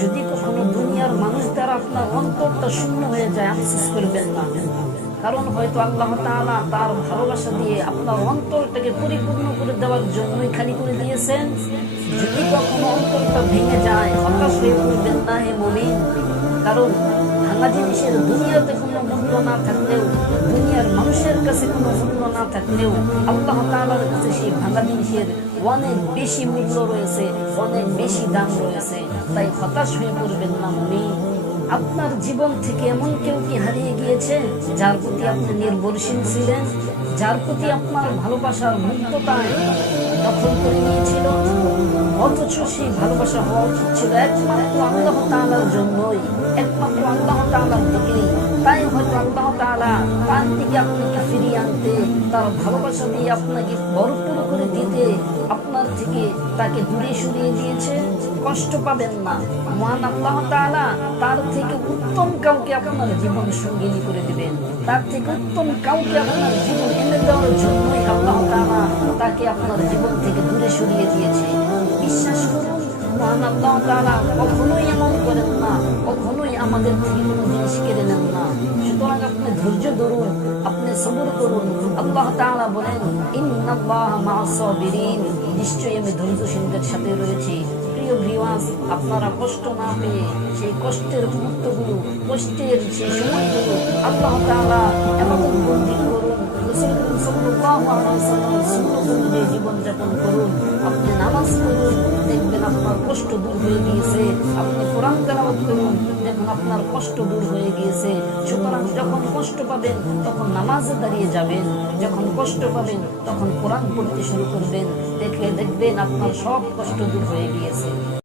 যদি কখনো দুনিয়ার মানুষ দ্বারা আপনার অন্তরটা শূন্য হয়ে যায়, আফসোস করবেন না। কারণ হয়তো আল্লাহ তাআলা তার ভালোবাসা দিয়ে আপনার অন্তরটাকে পরিপূর্ণ করে দেওয়ার জন্যই খালি করে দিয়েছেন। যদি কখনো অন্তরটা ভেঙে যায়, হতাশ হয়ে পড়বেন না হে মুমিন। কারণ ভাঙা জিনিসের দুনিয়াতে কোনো মূল্য না থাকলেও, দুনিয়ার মানুষের কাছে কোনো মূল্য না থাকলেও, আল্লাহ তাআলার কাছে সেই ভাঙা জিনিসের অনেক বেশি মূল্য রয়েছে, অনেক বেশি দাম রয়েছে। তাই হতাশ হয়ে পড়বেন না মুমিন। আপনার জীবন থেকে এমন কেউ কি হারিয়ে গিয়েছে যার প্রতি আপনি নির্ভরশীল ছিলেন, যার প্রতি আপনার ভালোবাসার মুক্ততায় দখল করে নিয়েছিল, অথচ সেই ভালোবাসা হওয়া উচিত ছিল একমাত্র আল্লাহ তাআলার জন্যই, একমাত্র আল্লাহ তাআলার দিকেই। তাই হয়তো আল্লাহ তাআলা তার দিকে আপনাকে ফিরিয়ে আনতে, তার ভালোবাসা দিয়ে আপনাকে ভরপুর করে দিতে আপনার থেকে তাকে দূরে সরিয়ে দিয়েছে। কষ্ট পাবেন না, মহান আল্লাহ তাআলা তার থেকে উত্তম কাউকে আপনার জীবন সঙ্গিনী করে দিবেন। তার থেকে উত্তম কাউকে আপনার জীবন এনে দেওয়ার জন্যই আল্লাহ তাআলা তাকে আপনার জীবন থেকে দূরে সরিয়ে দিয়েছে। বিশ্বাস করুন, মহান আল্লাহ তাআলা কখনোই এমন করেন না, কখনোই আমাদের থেকে কোনো জিনিস কেড়ে নেন না। সুতরাং আপনি ধৈর্য ধরুন, আপনি সবর করুন। আল্লাহ তাআলা বলেন, ইন্নাল্লাহা মা'আস সাবিরিন, নিশ্চয়ই আমি ধৈর্যশীলদের সাথে রয়েছি। প্রিয় ভিউয়ার্স, আপনারা কষ্ট না পেয়ে সেই কষ্টের মুহূর্তগুলো, কষ্টের সেই সময়গুলো আল্লাহ তাআলা ইবাদত বন্দি করুন, রাসূল সাল্লাল্লাহু আলাইহি ওয়াসাল্লামের সুন্নাত অনুযায়ী জীবনযাপন করুন। আপনি নামাজ পড়ুন, দেখবেন আপনার কষ্ট দূর হয়ে গিয়েছে। আপনি কোরআন তেলাওয়াত করুন, দেখুন আপনার কষ্ট দূর হয়ে গিয়েছে। সুতরাং যখন কষ্ট পাবেন তখন নামাজে দাঁড়িয়ে যাবেন, যখন কষ্ট পাবেন তখন কোরআন পড়তে শুরু করবেন, দেখবেন আপনার সব কষ্ট দূর হয়ে গিয়েছে।